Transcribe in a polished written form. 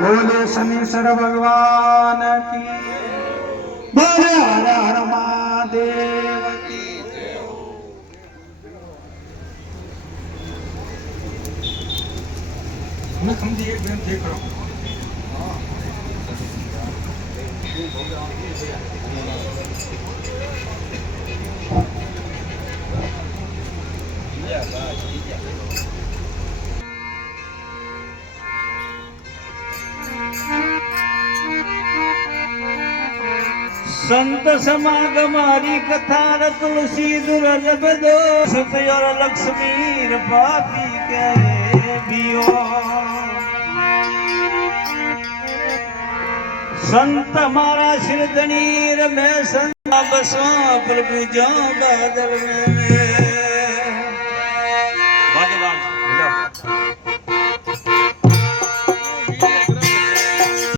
बोले शनीश्वर भगवान की, बोले हर हर महादेव की। मैं समझी एक दिन देख रहा हूँ। संत समागम हरि कथा तुलसी दुर्लभ दो सतयोर लक्ष्मी पापी के बियो संत मारा सिर धनीर में संत बसो प्रभु जो बादल में